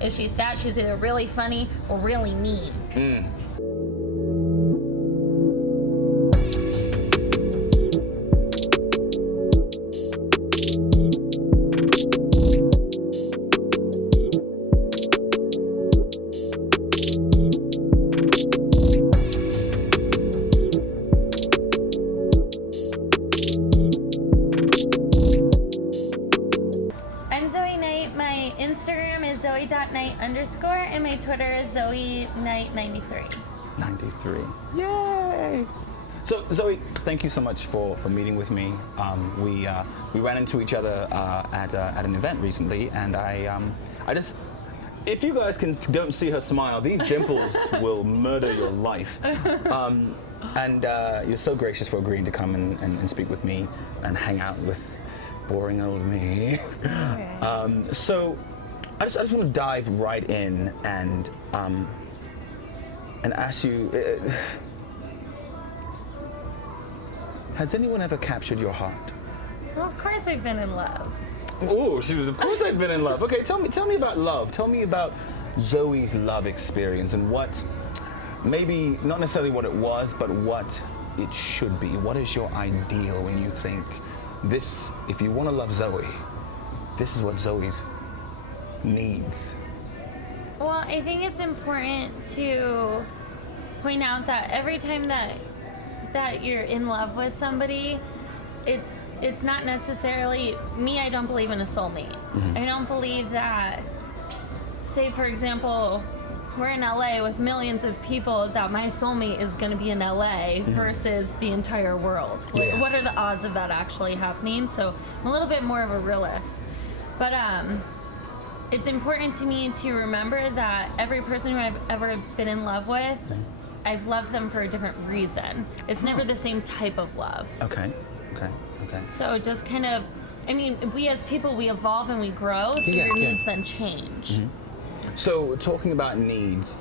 If she's fat, she's either really funny or really mean. Instagram is Zoey.Knight_, and my Twitter is Zoey Knight 93. 93. Yay! So Zoey, thank you so much for meeting with me. We ran into each other at an event recently, and I just, if you guys don't see her smile, these dimples will murder your life. And you're so gracious for agreeing to come and speak with me and hang out with boring old me. Okay. So I just want to dive right in and ask you, has anyone ever captured your heart? Well, of course I've been in love. Oh, she was, of course I've been in love. Okay, tell me about love. Tell me about Zoey's love experience and what, maybe not necessarily what it was, but what it should be. What is your ideal when you think this, if you want to love Zoey, this is what Zoey's needs? Well, I think it's important to point out that every time that you're in love with somebody, it's not necessarily me. I don't believe in a soulmate. Mm-hmm. I don't believe that, say for example, we're in LA with millions of people, that my soulmate is going to be in LA versus the entire world. Like, Yeah. what are the odds of that actually happening? So I'm a little bit more of a realist. But it's important to me to remember that every person who I've ever been in love with, I've loved them for a different reason. It's never the same type of love. Okay. So just kind of, I mean, we as people, we evolve and we grow, so your needs then change. So talking about needs,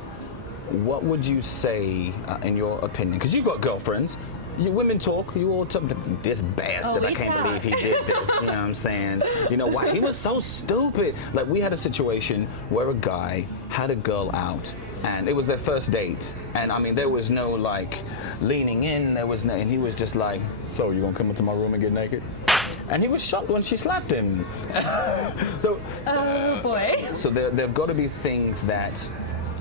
what would you say, in your opinion? Because you've got girlfriends. You women talk. You all talk. This bastard, I can't believe he did this. You know what I'm saying? You know why? He was so stupid. Like, we had a situation where a guy had a girl out, and it was their first date. And I mean, there was no like leaning in. There was no, and he was just like, "So you gonna come into my room and get naked?" And he was shocked when she slapped him. So, Oh boy. so there've got to be things that,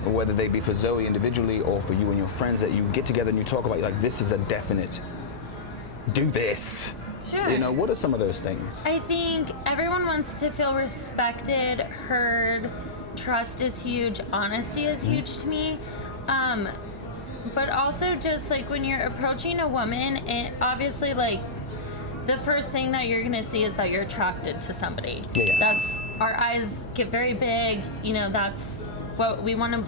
whether they be for Zoey individually or for you and your friends, that you get together and you talk about, like, this is a definite, do this. Sure. You know, what are some of those things? I think everyone wants to feel respected, heard. Trust is huge. Honesty is huge to me. But also just like when you're approaching a woman, it obviously, like, the first thing that you're gonna see is that you're attracted to somebody. Yeah. That's, our eyes get very big, you know, that's what we want to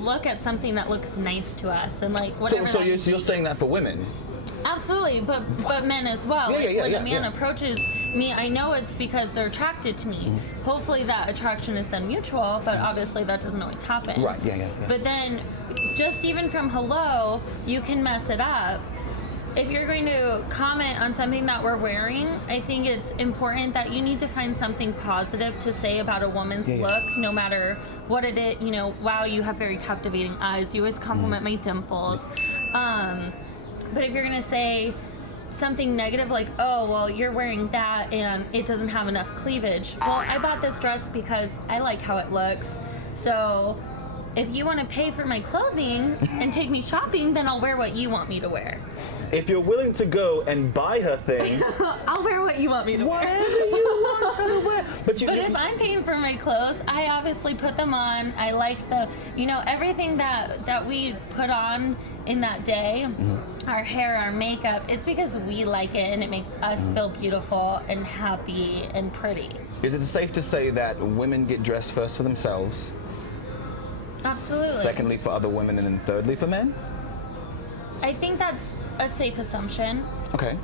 look at, something that looks nice to us, and like whatever. So you're saying that for women? Absolutely, but men as well. When a man approaches me, I know it's because they're attracted to me. Hopefully that attraction is then mutual, but obviously that doesn't always happen. Right, yeah. But then, just even from hello, you can mess it up. If you're going to comment on something that we're wearing, I think it's important that you need to find something positive to say about a woman's look, no matter what it is. You know, wow, you have very captivating eyes. You always compliment my dimples. But if you're going to say something negative like, oh, well, you're wearing that and it doesn't have enough cleavage. Well, I bought this dress because I like how it looks. So if you want to pay for my clothing and take me shopping, then I'll wear what you want me to wear. If you're willing to go and buy her things, I'll wear what you want me to wear. whatever you want her to wear. But if I'm paying for my clothes, I obviously put them on. I like the, you know, everything that we put on in that day, our hair, our makeup, it's because we like it and it makes us feel beautiful and happy and pretty. Is it safe to say that women get dressed first for themselves? Absolutely. Secondly for other women, and then thirdly for men? I think that's a safe assumption. Okay.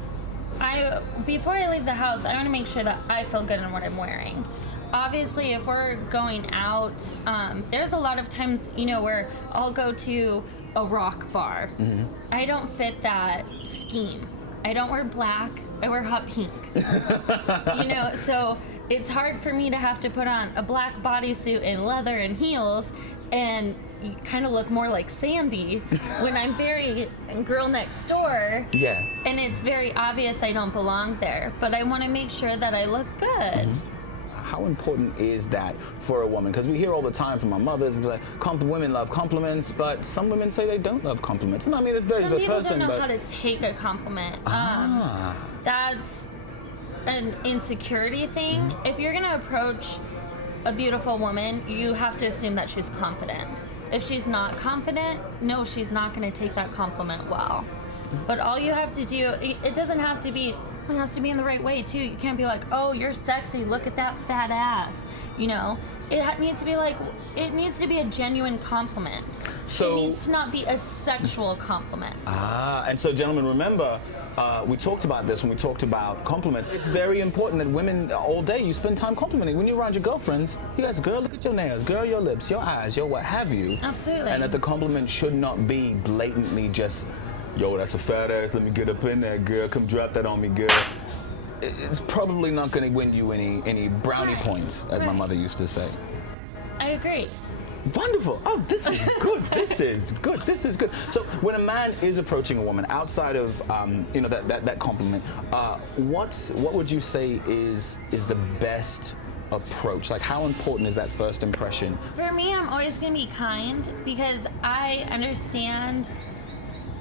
Before I leave the house, I want to make sure that I feel good in what I'm wearing. Obviously, if we're going out, there's a lot of times, you know, where I'll go to a rock bar. I don't fit that scheme. I don't wear black. I wear hot pink. You know, so it's hard for me to have to put on a black bodysuit and leather and heels and kind of look more like Sandy when I'm very girl next door. Yeah. And it's very obvious I don't belong there, but I want to make sure that I look good. How important is that for a woman? Because we hear all the time from our mothers, like, women love compliments, but some women say they don't love compliments. And I mean, it's very good person, Some people don't know but how to take a compliment. That's an insecurity thing. If you're gonna approach a beautiful woman, you have to assume that she's confident. If she's not confident, no, she's not gonna take that compliment well. But all you have to do, it doesn't have to be, it has to be in the right way too. You can't be like, oh, you're sexy, look at that fat ass. You know, it needs to be like, it needs to be a genuine compliment. So, it needs to not be a sexual compliment. And so gentlemen, remember, we talked about this when we talked about compliments. It's very important that women all day, you spend time complimenting. When you're around your girlfriends, you guys, girl, look at your nails, girl, your lips, your eyes, your what have you. Absolutely. And that the compliment should not be blatantly just, yo, that's a fat ass, let me get up in there, girl, come drop that on me, girl. It's probably not going to win you any brownie points, as my mother used to say. I agree. Wonderful. Oh, this is good. This is good. This is good. So when a man is approaching a woman outside of that compliment, what would you say is the best approach? Like, how important is that first impression? For me, I'm always going to be kind because I understand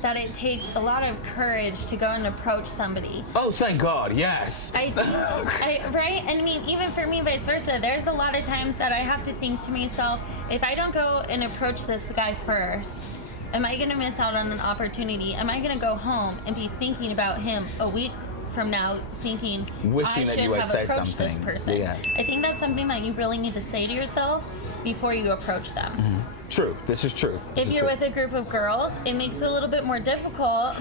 that it takes a lot of courage to go and approach somebody. Oh, thank God, yes. I think, right? And I mean, even for me, vice versa, there's a lot of times that I have to think to myself, if I don't go and approach this guy first, am I gonna miss out on an opportunity? Am I gonna go home and be thinking about him a week from now, thinking, wishing that you had said something. This person? Yeah. I think that's something that you really need to say to yourself before you approach them. Mm-hmm. True. This is true. If you're with a group of girls, it makes it a little bit more difficult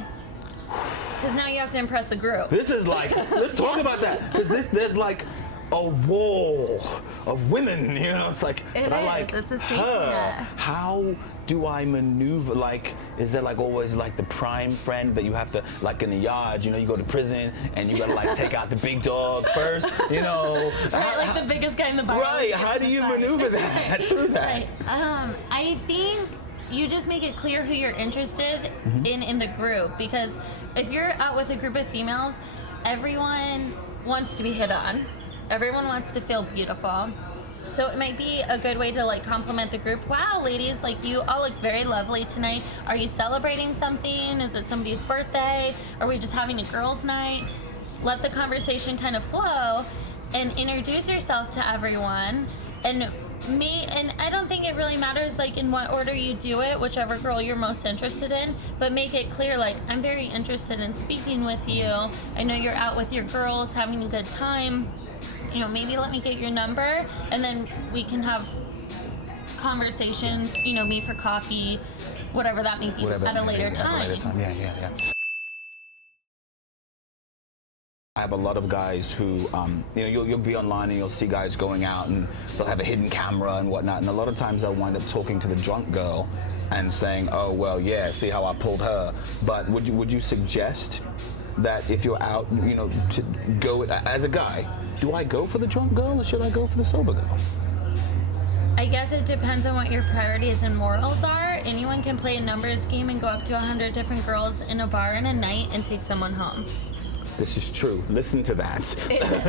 because now you have to impress the group. This is like, let's talk about that. Because there's like a wall of women, you know? It's like, It's a safety net. How do I maneuver? Like, is there like always like the prime friend that you have to, like in the yard, you know, you go to prison and you gotta like take out the big dog first, you know? Right, the biggest guy in the bar. Right, how do you maneuver that through that? Right. I think you just make it clear who you're interested in the group, because if you're out with a group of females, everyone wants to be hit on. Everyone wants to feel beautiful. So it might be a good way to like compliment the group. Wow, ladies, like you all look very lovely tonight. Are you celebrating something? Is it somebody's birthday? Are we just having a girls' night? Let the conversation kind of flow and introduce yourself to everyone. And I don't think it really matters like in what order you do it, whichever girl you're most interested in, but make it clear like, I'm very interested in speaking with you. I know you're out with your girls having a good time. You know, maybe let me get your number and then we can have conversations, you know, meet for coffee, whatever that may be, at a later time. Yeah. I have a lot of guys who, you'll be online and you'll see guys going out and they'll have a hidden camera and whatnot, and a lot of times they'll wind up talking to the drunk girl and saying, oh, well, yeah, see how I pulled her. But would you suggest that if you're out, you know, to go as a guy, do I go for the drunk girl or should I go for the sober girl? I guess it depends on what your priorities and morals are. Anyone can play a numbers game and go up to 100 different girls in a bar in a night and take someone home. This is true. Listen to that.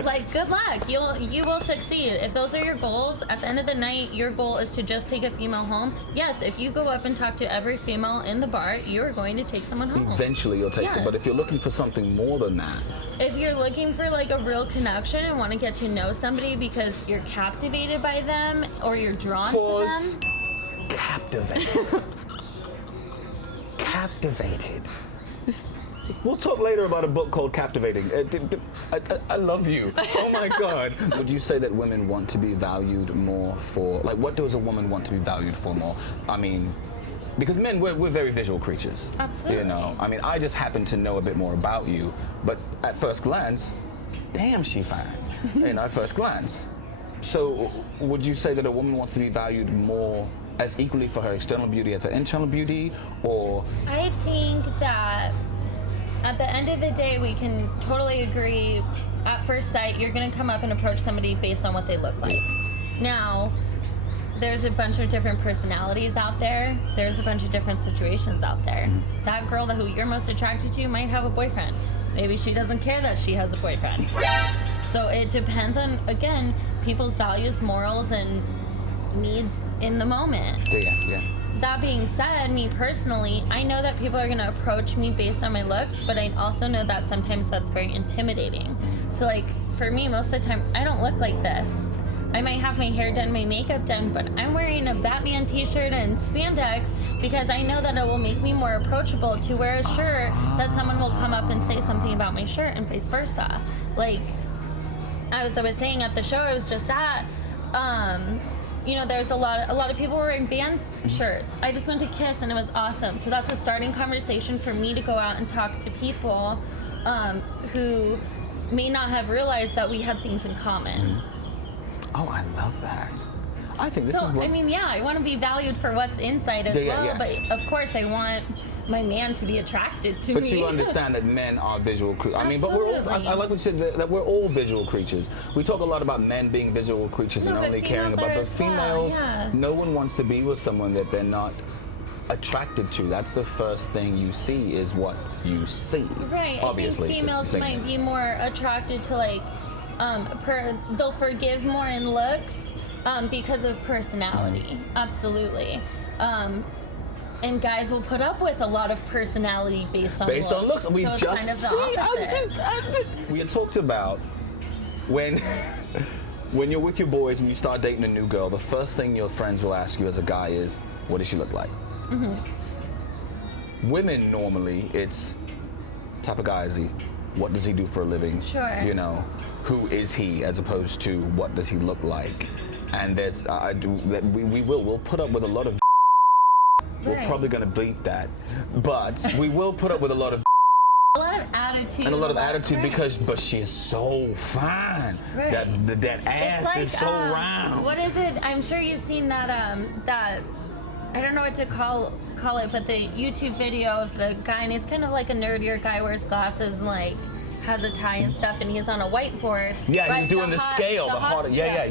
Like, good luck. You will succeed. If those are your goals, at the end of the night, your goal is to just take a female home. Yes, if you go up and talk to every female in the bar, you're going to take someone home. Eventually you'll take some, but if you're looking for something more than that. If you're looking for like a real connection and want to get to know somebody because you're captivated by them or you're drawn to them. Captivated. Captivated. We'll talk later about a book called Captivating. I love you. Oh my God. Would you say that women want to be valued more for, like, what does a woman want to be valued for more? I mean, because men, we're very visual creatures. Absolutely. You know, I mean, I just happen to know a bit more about you, but at first glance, damn, she fine. You know, at first glance. So would you say that a woman wants to be valued more as equally for her external beauty as her internal beauty, or? I think that at the end of the day, we can totally agree. At first sight, you're going to come up and approach somebody based on what they look like. Now, there's a bunch of different personalities out there. There's a bunch of different situations out there. That girl who you're most attracted to might have a boyfriend. Maybe she doesn't care that she has a boyfriend. So it depends on, again, people's values, morals, and needs in the moment. Yeah. That being said, me personally, I know that people are going to approach me based on my looks, but I also know that sometimes that's very intimidating. So, like, for me, most of the time, I don't look like this. I might have my hair done, my makeup done, but I'm wearing a Batman t-shirt and spandex because I know that it will make me more approachable to wear a shirt that someone will come up and say something about my shirt and vice versa. Like, as I was saying at the show I was just at, there's a lot of people wearing band shirts. I just went to Kiss and it was awesome. So that's a starting conversation for me to go out and talk to people who may not have realized that we had things in common. Oh, I love that. I think this is what... I want to be valued for what's inside as well. Yeah. But of course I want my man to be attracted to me. But you understand that men are visual creatures. But we're all, I like what you said, that we're all visual creatures. We talk a lot about men being visual creatures and only caring about, but females, no one wants to be with someone that they're not attracted to. That's the first thing you see is what you see. Right. Obviously. I think females might be more attracted to, like, they'll forgive more in looks because of personality. Absolutely. And guys will put up with a lot of personality based on looks. We so just kind of the we had talked about when you're with your boys and you start dating a new girl, the first thing your friends will ask you as a guy is, what does she look like? Women, normally, it's type of guy is he? What does he do for a living? Sure. Who is he, as opposed to what does he look like? And we'll put up with a lot of We're probably going to bleep that, but we will put up with a lot of attitude. And a lot of attitude but she's so fine. Right. That ass is so round. What is it? I'm sure you've seen that I don't know what to call it, but the YouTube video of the guy, and he's kind of like a nerdier guy, wears glasses and like has a tie and stuff, and he's on a whiteboard. Yeah, he's doing the scale, the hot. Yeah.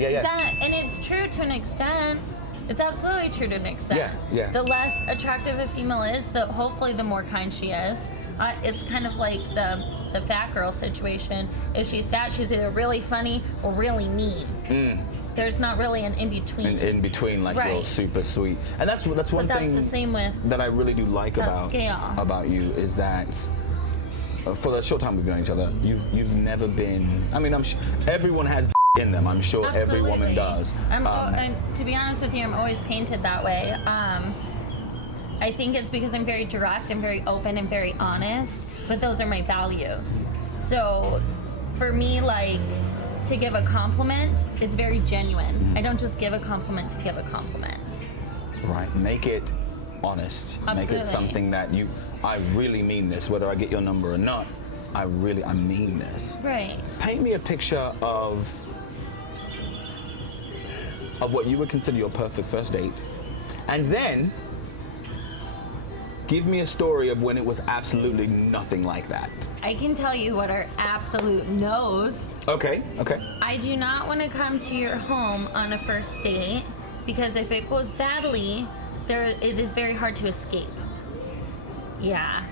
And it's true to an extent. It's absolutely true to an extent. Yeah. The less attractive a female is, hopefully the more kind she is. It's kind of like the fat girl situation. If she's fat, she's either really funny or really mean. There's not really an in-between. In between, like real super sweet. And that's one thing the same with that I really do like about you is that for the short time we've known each other, you've never been, I'm sure everyone has in them. I'm sure every woman does. And to be honest with you, I'm always painted that way. I think it's because I'm very direct and very open and very honest, but those are my values. So for me, like, to give a compliment, it's very genuine. I don't just give a compliment to give a compliment. Right. Make it honest. Absolutely. Make it something that I really mean this, whether I get your number or not. I mean this. Right. Paint me a picture of what you would consider your perfect first date, and then give me a story of when it was absolutely nothing like that. I can tell you what are absolute no's. Okay. I do not want to come to your home on a first date because if it goes badly, it is very hard to escape. Yeah.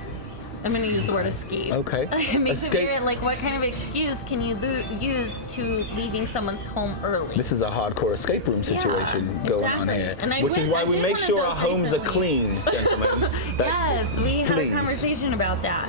I'm going to use the word escape. Okay. It makes it very, like, what kind of excuse can you use to leaving someone's home early? This is a hardcore escape room situation going on here. And which is why we make sure our homes are clean, gentlemen. Yes, we had a conversation about that.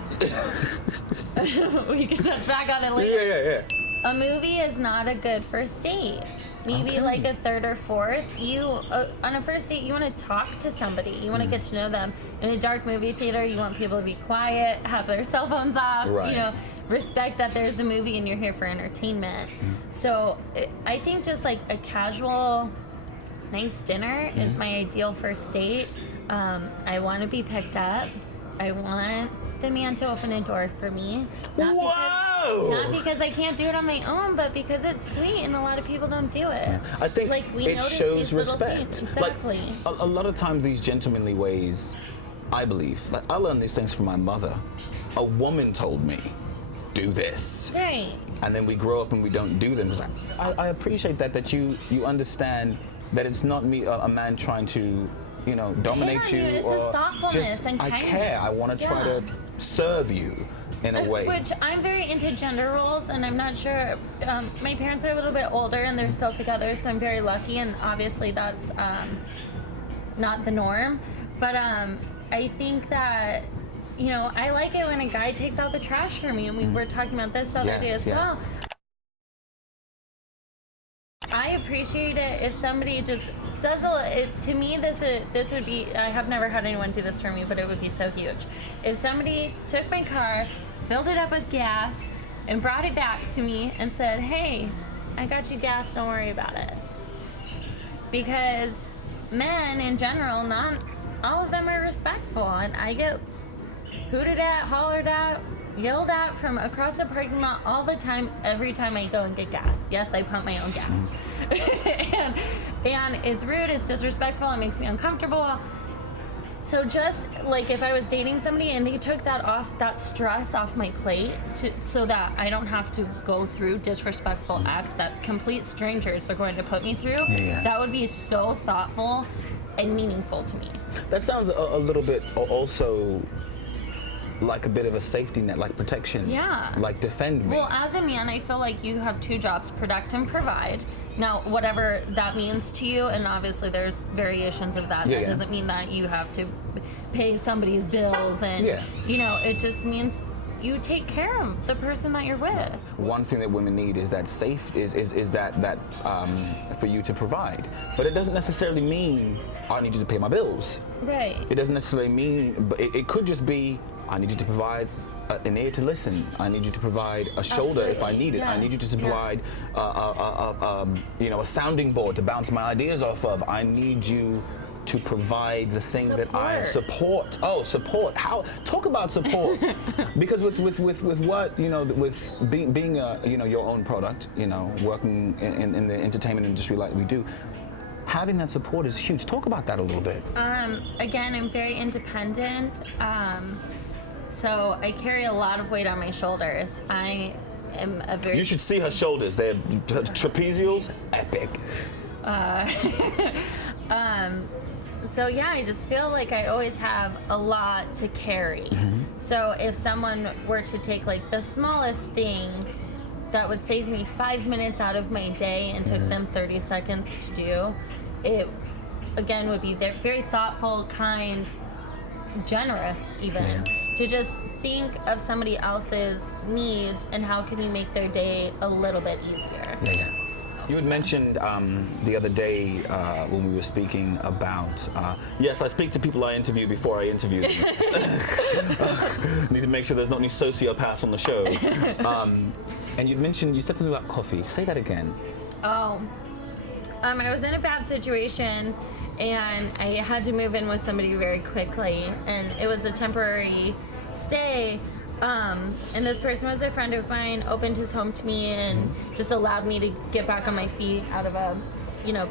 We can touch back on it later. Yeah. A movie is not a good first date. Maybe like a third or fourth. On a first date, you want to talk to somebody. You want to get to know them. In a dark movie theater, you want people to be quiet, have their cell phones off. Right. Respect that there's a movie and you're here for entertainment. So I think just like a casual, nice dinner is my ideal first date. I want to be picked up. I want the man to open a door for me. Not because I can't do it on my own, but because it's sweet and a lot of people don't do it. I think like, we it shows respect. Exactly. Like, a lot of times these gentlemanly ways I believe, like, I learned these things from my mother. A woman told me, do this. Right. And then we grow up and we don't do them. I appreciate that you understand that it's not me, a man trying to, dominate you. It's or just thoughtfulness and I kindness. care. I want to try to serve you in a way. Which I'm very into gender roles, and I'm not sure. My parents are a little bit older, and they're still together, so I'm very lucky. And obviously, that's not the norm. But I think that, I like it when a guy takes out the trash for me, and we were talking about this the other day as well. I appreciate it if somebody just does to me, this would be, I have never had anyone do this for me, but it would be so huge. If somebody took my car, filled it up with gas, and brought it back to me and said, hey, I got you gas, don't worry about it. Because men in general, not all of them are respectful, and I get hooted at, hollered at, yelled at from across the parking lot all the time, every time I go and get gas. Yes, I pump my own gas. and it's rude, it's disrespectful, it makes me uncomfortable. So just like if I was dating somebody and they took that stress off my plate so that I don't have to go through disrespectful acts that complete strangers are going to put me through, that would be so thoughtful and meaningful to me. That sounds a little bit also like a bit of a safety net, like protection. Yeah. Like defend me. Well, as a man, I feel like you have two jobs, protect and provide. Now, whatever that means to you, and obviously there's variations of that. That doesn't mean that you have to pay somebody's bills and, it just means you take care of the person that you're with. One thing that women need is that that for you to provide. But it doesn't necessarily mean I need you to pay my bills. Right. It doesn't necessarily mean, but it could just be I need you to provide an ear to listen. I need you to provide a shoulder if I need it. I need you to provide a sounding board to bounce my ideas off of. I need you to provide the thing that I support. Oh, support. How? Talk about support. Because with what, with being your own product, working in the entertainment industry like we do, having that support is huge. Talk about that a little bit. Again, I'm very independent. So I carry a lot of weight on my shoulders. I am a very... You should see her shoulders. They're trapezials, epic. So yeah, I just feel like I always have a lot to carry. So if someone were to take like the smallest thing that would save me 5 minutes out of my day and took them 30 seconds to do, it again would be very thoughtful, kind, generous even, to just think of somebody else's needs and how can you make their day a little bit easier. You had mentioned the other day when we were speaking about, yes, I speak to people I interview before I interview them. Need to make sure there's not any sociopaths on the show. And you said something about coffee. Say that again. I was in a bad situation and I had to move in with somebody very quickly, and it was a temporary stay. And this person was a friend of mine, opened his home to me and just allowed me to get back on my feet out of a,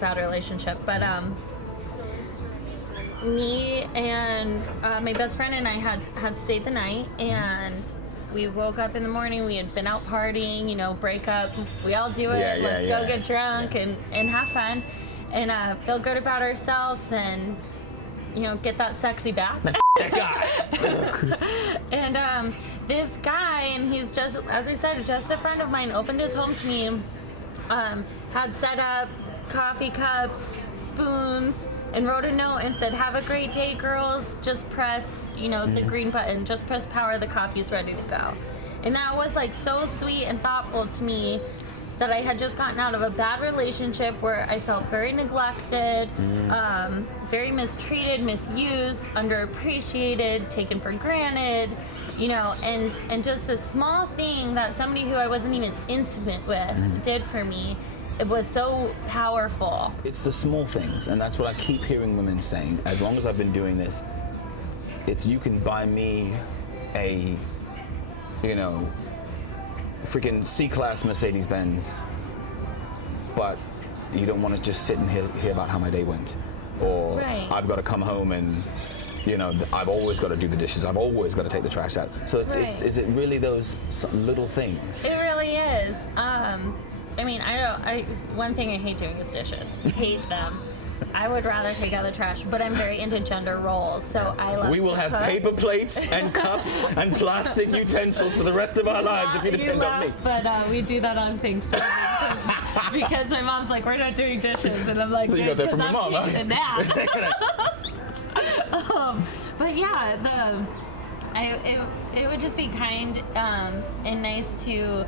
bad relationship. But me and my best friend and I had stayed the night, and we woke up in the morning. We had been out partying, break up. We all do it. Let's go get drunk and have fun and feel good about ourselves and, get that sexy back. That guy. And this guy, and he's just, as I said, just a friend of mine, opened his home to me, had set up coffee cups, spoons, and wrote a note and said, "Have a great day, girls. Just press, the green button. Just press power. The coffee's ready to go." And that was like so sweet and thoughtful to me, that I had just gotten out of a bad relationship where I felt very neglected, very mistreated, misused, underappreciated, taken for granted, and just this small thing that somebody who I wasn't even intimate with did for me. It was so powerful. It's the small things, and that's what I keep hearing women saying. As long as I've been doing this, it's you can buy me a, freaking C-Class Mercedes-Benz, but you don't want to just sit and hear about how my day went. Or I've got to come home and you know, I've always got to do the dishes. I've always got to take the trash out. So is it really those little things? It really is. I mean, one thing I hate doing is dishes. Hate them. I would rather take out the trash, but I'm very into gender roles, so I love We will have paper plates and cups and plastic utensils for the rest of our lives if you depend on me. But we do that on Thanksgiving because my mom's like, we're not doing dishes, and I'm like, so you got that from your mom, huh? A nap. But yeah, it would just be kind and nice to.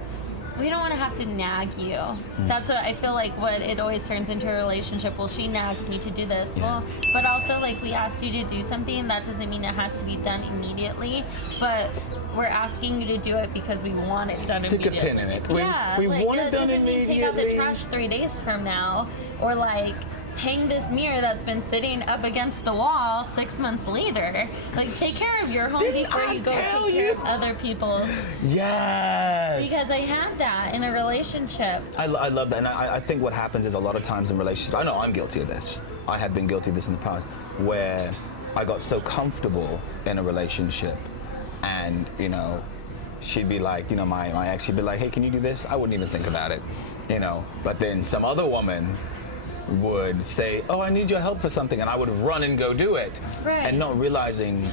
We don't want to have to nag you. That's what I feel like. What it always turns into a relationship. Well, she nags me to do this. Yeah. Well, but also like we asked you to do something. That doesn't mean it has to be done immediately. But we're asking you to do it because we want it done immediately. Stick a pin in it. We want it done immediately. Doesn't mean take out the trash 3 days from now, or like hang this mirror that's been sitting up against the wall 6 months later. Like, take care of your home before you go take care of other people's. Yes. Because I had that in a relationship. I love that, and I think what happens is a lot of times in relationships, I know I'm guilty of this. I had been guilty of this in the past, where I got so comfortable in a relationship, and you know, she'd be like, you know, my ex, she'd be like, hey, can you do this? I wouldn't even think about it, you know. But then some other woman would say, oh, I need your help for something, and I would run and go do it, and not realizing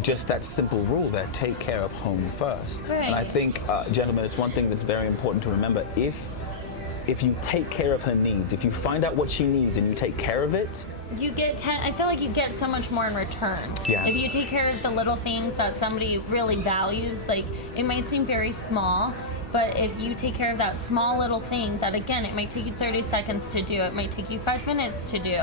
just that simple rule that take care of home first. And I think, gentlemen, it's one thing that's very important to remember. If you take care of her needs, if you find out what she needs and you take care of it, you get I feel like you get so much more in return. Yeah. If you take care of the little things that somebody really values, like it might seem very small, but if you take care of that small little thing that, again, it might take you 30 seconds to do, it might take you 5 minutes to do,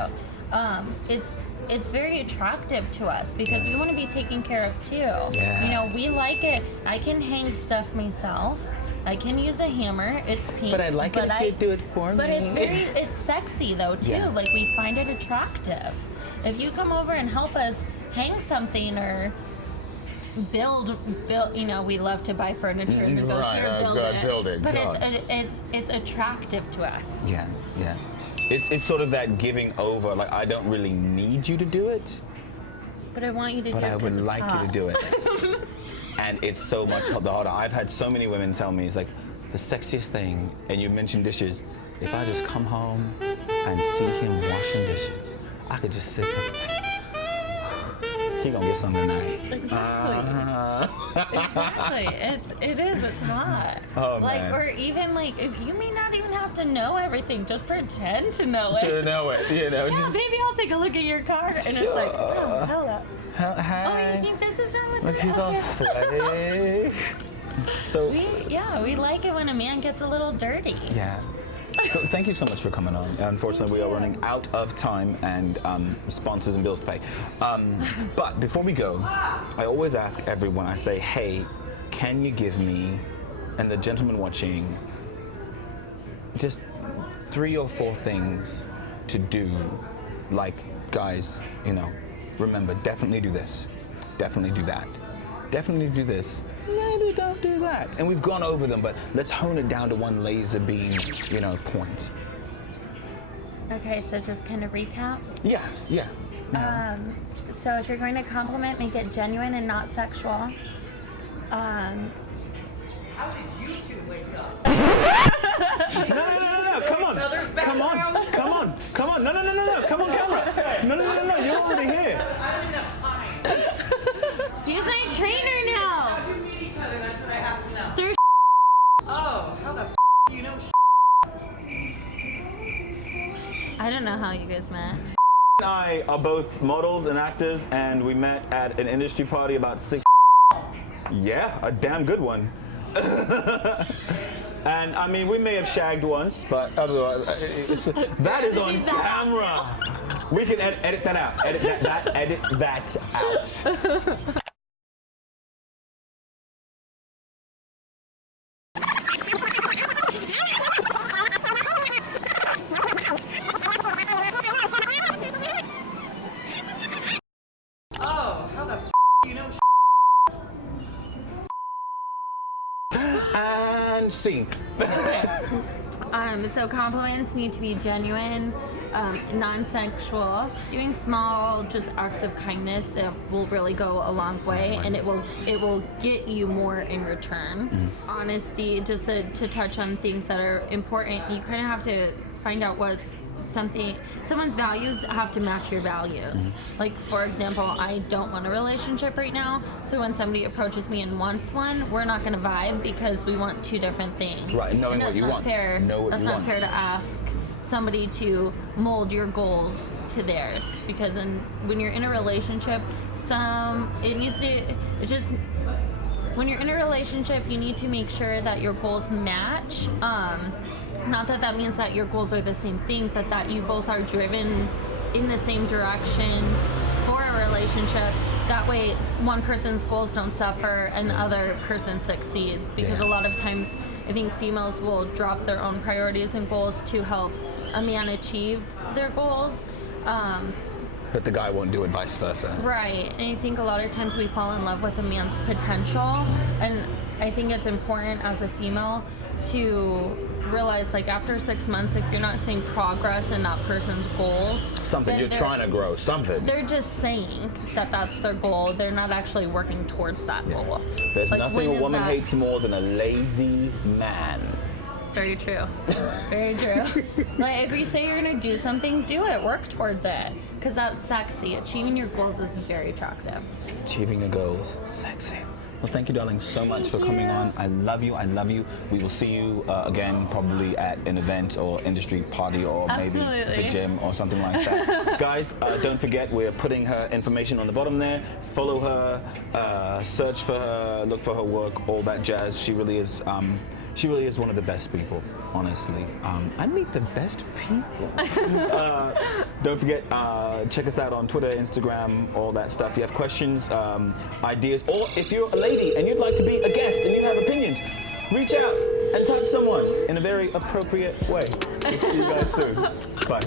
it's very attractive to us because we want to be taken care of too. Yes. You know, we like it. I can hang stuff myself. I can use a hammer. It's pink. But I'd like it if you'd do it for me. But it's sexy though too. Yeah. Like we find it attractive. If you come over and help us hang something or build, you know, we love to buy furniture and then go here build it. But it's attractive to us. Yeah. It's sort of that giving over, like I don't really need you to do it. But I want you to do it. But I would like you to do it. And it's so much the harder. I've had so many women tell me, it's like the sexiest thing, and you mentioned dishes, if I just come home and see him washing dishes, I could just sit there. He gonna get something tonight. Exactly. Exactly. It's hot. Oh, like, man. or even like, if you may not even have to know everything. Just pretend to know it. To know it, you know. Yeah, just, maybe I'll take a look at your car, and sure. it's like, oh, hello. Hi. Oh, you think this is wrong with Look, he's all sweaty. So we like it when a man gets a little dirty. Yeah. So thank you so much for coming on. Unfortunately, we are running out of time and sponsors and bills to pay. But before we go, I always ask everyone, I say, hey, can you give me, and the gentleman watching, just 3 or 4 things to do? Like, guys, you know, remember, definitely do this. Definitely do that. Definitely do this. Maybe don't do that. And we've gone over them, but let's hone it down to one laser beam, you know, point. Okay, so just kind of recap. Yeah. So if you're going to compliment, make it genuine and not sexual. How did you two wake up? No, come on. No, come on, camera. No, you're already here. I don't even have time. He's my trainer now. How do you meet each other? That's what I have to know. Through Oh, how the do you know I don't know how you guys met. And I are both models and actors, and we met at an industry party about 6. Yeah, a damn good one. And I mean, we may have shagged once, but otherwise, that is on camera. We can edit that out. Edit that out. Oh, how the do you know And scene. So compliments need to be genuine. non-sexual, doing small just acts of kindness that will really go a long way, and it will get you more in return. Honesty, just to touch on things that are important, you kind of have to find out what someone's values have to match your values. Like, for example, I don't want a relationship right now, so when somebody approaches me and wants one, we're not going to vibe because we want two different things. Right, knowing what you want. Fair. Know what that's you not want. fair to ask somebody to mold your goals to theirs, because when you're in a relationship, when you're in a relationship, you need to make sure that your goals match. Not that means that your goals are the same thing, but that you both are driven in the same direction for a relationship. That way, one person's goals don't suffer and the other person succeeds. Because a lot of times, I think females will drop their own priorities and goals to help a man achieve their goals. But the guy won't do it vice versa. Right, and I think a lot of times we fall in love with a man's potential, and I think it's important as a female to realize, like, after 6 months, if you're not seeing progress in that person's goals, Something you're trying to grow, something. They're just saying that that's their goal. They're not actually working towards that goal. There's Like, nothing when a is woman that- hates more than a lazy man. Very true. Very true. Like, if you say you're gonna do something, do it. Work towards it, because that's sexy. Achieving your goals is very attractive. Achieving your goals, sexy. Well, thank you, darling, so much for coming on. I love you. I love you. We will see you again, probably at an event or industry party, or maybe Absolutely. the gym or something like that. Guys, don't forget, we're putting her information on the bottom there. Follow her, search for her, look for her work, all that jazz. She really is one of the best people, honestly. I meet the best people. Don't forget, check us out on Twitter, Instagram, all that stuff. If you have questions, ideas, or if you're a lady and you'd like to be a guest and you have opinions, reach out and touch someone in a very appropriate way. We'll see you guys soon. Bye.